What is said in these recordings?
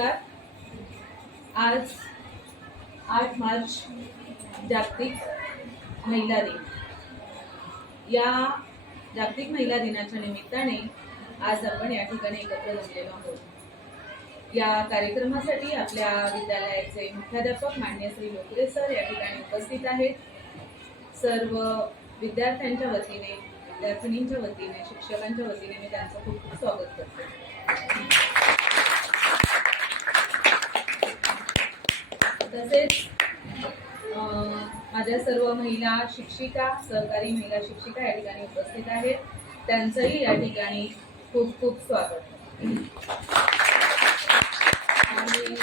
नमस्कार. आज आठ मार्च जागतिक महिला दिन. या जागतिक महिला दिनाच्या निमित्ताने आज आपण या ठिकाणी एकत्र जमलेलो आहोत. या कार्यक्रमासाठी आपल्या विद्यालयाचे मुख्याध्यापक मान्य श्री लोकरे सर या ठिकाणी उपस्थित आहेत. सर्व विद्यार्थ्यांच्या वतीने विद्यार्थिनींच्या वतीने शिक्षकांच्या वतीने मी त्यांचं खूप खूप स्वागत करते. तसेच माझ्या सर्व महिला शिक्षिका सहकारी महिला शिक्षिका या ठिकाणी उपस्थित आहेत. त्यांचंही या ठिकाणी खूप खूप स्वागत. आणि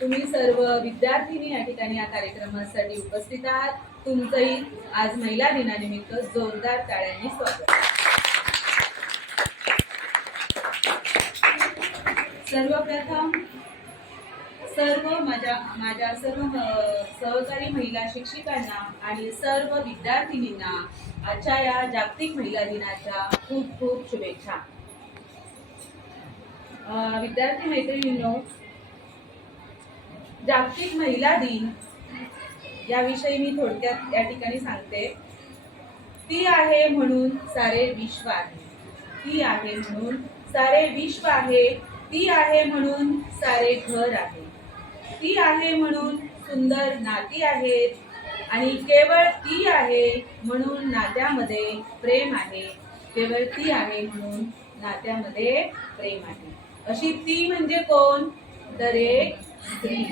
तुम्ही सर्व विद्यार्थिनी या ठिकाणी या कार्यक्रमासाठी उपस्थित आहात. तुमचंही आज महिला दिनानिमित्त जोरदार टाळ्यांनी स्वागत. सर्वप्रथम सर्व माझ्या माझ्या सर्व सहकारी महिला शिक्षिकांना आणि सर्व विद्यार्थिनींना आजच्या या जागतिक महिला दिनाच्या खूप खूप शुभेच्छा. विद्यार्थी मैत्रिणींनो जागतिक महिला दिन याविषयी मी थोडक्यात या ठिकाणी सांगते. ती आहे म्हणून सारे विश्व आहे. ती आहे म्हणून सारे विश्व आहे. ती आहे म्हणून सारे घर आहे. ती आहे म्हणून सुंदर नाती आहेत. आणि केवळ ती आहे म्हणून नात्यामध्ये प्रेम आहे. केवळ ती आहे म्हणून नात्यामध्ये प्रेम आहे. अशी ती म्हणजे कोण? तर एक स्त्री.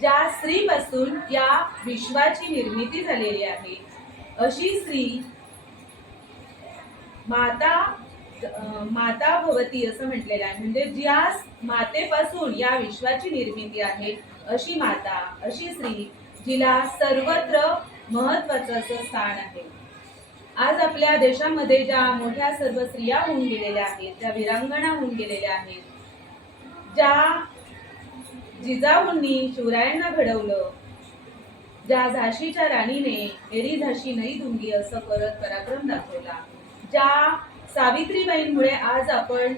ज्या स्त्रीपासून या विश्वाची निर्मिती झालेली आहे अशी स्त्री माता माता भवती असं म्हटलेलं आहे. म्हणजे ज्या मातेपासून या विश्वाची निर्मिती आहे अशी माता अशी स्त्री जिला सर्वत्र महत्वाचं असं स्थान आहे. आज आपल्या देशामध्ये ज्या मोठ्या सर्व स्त्रिया होऊन गेलेल्या आहेत ज्या विरांगणा होऊन गेलेल्या आहेत ज्या जिजाऊंनी शिवरायांना घडवलं ज्या झाशीच्या राणीने एरी झाशी नाही दुंगी असं करत पराक्रम दाखवला ज्या सावित्रीबाईंमुळे आज आपण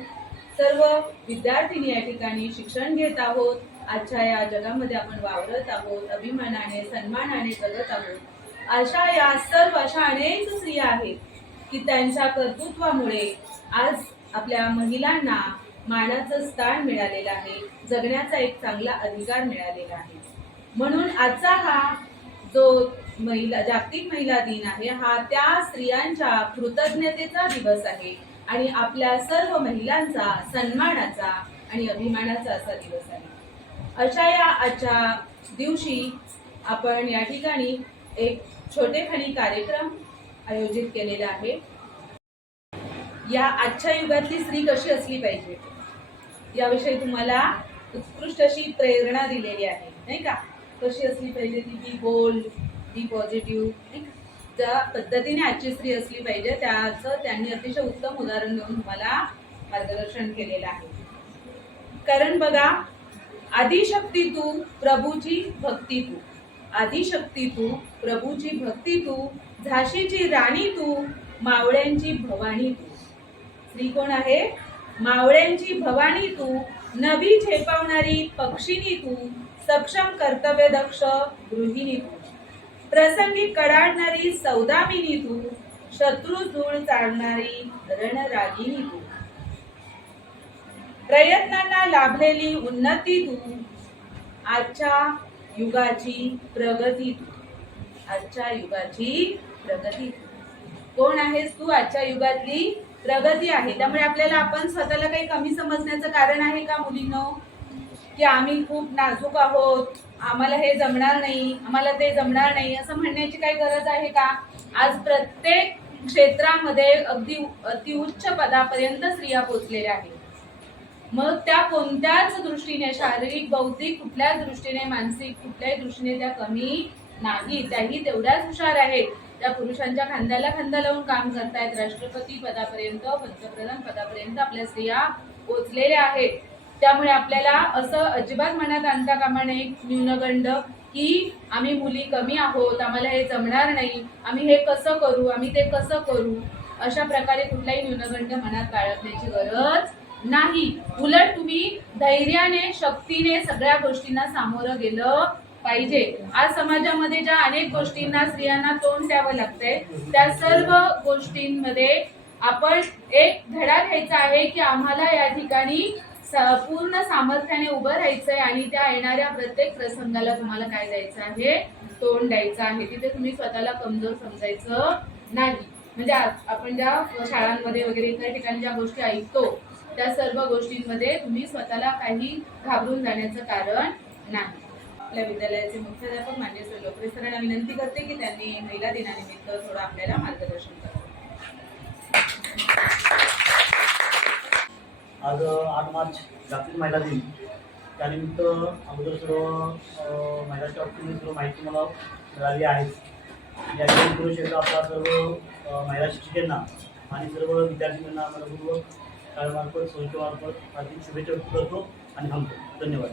सर्व विद्यार्थिनी या ठिकाणी शिक्षण घेत आहोत. आजच्या या जगामध्ये आपण वावरत आहोत अभिमानाने सन्मानाने जगत आहोत. अशा या सर्व अशा अनेक स्त्रिया आहेत की त्यांच्या कर्तृत्वामुळे आज आपल्या महिलांना मानाचं स्थान मिळालेलं आहे जगण्याचा एक चांगला अधिकार मिळालेला आहे. म्हणून आजचा हा जो महिला जागतिक महिला दिन आहे हा त्या स्त्रियांच्या कृतज्ञतेचा दिवस आहे. आणि आपल्या सर्व महिलांचा सन्मानाचा आणि अभिमानाचा असा दिवस आहे. अशा या आजच्या दिवशी आपण या ठिकाणी एक छोटेखानी कार्यक्रम आयोजित केलेला आहे. या आजच्या युगातली स्त्री कशी असली पाहिजे? याविषयी तुम्हाला उत्कृष्ट अशी प्रेरणा दिलेली आहे नाही का? कशी असली पाहिजे ती बी बोल बी पॉझिटिव्ह ज्या पद्धतीने आजची स्त्री असली पाहिजे त्याचं त्यांनी अतिशय उत्तम उदाहरण देऊन तुम्हाला मार्गदर्शन केलेलं आहे. कारण बघा आदिशक्ती तू प्रभूची भक्ती तू आदिशक्ती तू प्रभूची भक्ती तू झाशीची राणी तू मावळ्यांची भवानी तू स्त्री कोण आहे? मावळ्यांची भवानी तू नवी झेपावणारी पक्षिणी तू सक्षम कर्तव्य दक्ष गृहिणी तू प्रसंगी कडाडणारी सौदामिनी तू शत्रू धूळ चालणारी रणरागिनी तू प्रयत्नांना लाभलेली उन्नती तू आजच्या युगाची प्रगती तू आजच्या युगाची प्रगती कोण आहेस तू? आजच्या युगातली प्रगती आहे. त्यामुळे आपल्याला आपण स्वतःला काही कमी समजण्याचं कारण आहे का मुलींनो? की आम्ही खूप नाजूक आहोत आम्हाला हे जमणार नाही आम्हाला ते जमणार नाही असं म्हणण्याची काही गरज आहे का? आज प्रत्येक क्षेत्रामध्ये अगदी अतिउच्च पदापर्यंत स्त्रिया पोचलेल्या आहेत. मग त्या कोणत्याच दृष्टीने शारीरिक बौद्धिक कुठल्याच दृष्टीने मानसिक कुठल्याही दृष्टीने त्या कमी नाही त्याही तेवढ्याच हुशार आहेत. त्या पुरुषांच्या खांद्याला खांदा लावून काम करतायत. राष्ट्रपती पदापर्यंत पंतप्रधान पदापर्यंत आपल्या स्त्रिया पोचलेल्या आहेत. त्यामुळे आपल्याला असं अजिबात मनात आणता कामा नये न्यूनगंड की आम्ही मुली कमी आहोत आम्हाला हे जमणार नाही आम्ही हे कसं करू आम्ही ते कसं करू अशा प्रकारे कुठलाही न्यूनगंड मनात बाळगण्याची गरज नाही. उलट तुम्ही धैर्याने शक्तीने सगळ्या गोष्टींना सामोरं गेलं पाहिजे. आज समाजामध्ये ज्या अनेक गोष्टींना स्त्रियांना तोंड द्यावं लागतंय त्या सर्व गोष्टींमध्ये आपण एक धडा घ्यायचा आहे की आम्हाला या ठिकाणी पूर्ण सामर्थ्याने उभं राहायचंय आणि त्या येणाऱ्या प्रत्येक प्रसंगाला तुम्हाला काय द्यायचं आहे? तोंड द्यायचं आहे. तिथे तुम्ही स्वतःला कमजोर समजायचं नाही. म्हणजे आपण ज्या शाळांमध्ये वगैरे इतर ठिकाणी ज्या गोष्टी ऐकतो त्या सर्व गोष्टींमध्ये तुम्ही स्वतःला काही घाबरून जाण्याचं कारण नाही. आपल्या विद्यालयाचे मुख्याध्यापक मान्य लोकरे सरांना विनंती करते की त्यांनी महिला दिनानिमित्त थोडं आपल्याला मार्गदर्शन करावं. आज आठ मार्च जागतिक महिला दिन. त्यानिमित्त अगोदर सर्व अ, महिलाच्या बाबतीत सर्व माहिती मला मिळाली आहे. या ठिकाणी क्षेत्र आपला सर्व महिला शिक्षिकांना आणि सर्व विद्यार्थ्यांना मनपूर्वक शाळेमार्फत संस्थेमार्फत अधिक शुभेच्छा करतो आणि थांबतो. धन्यवाद.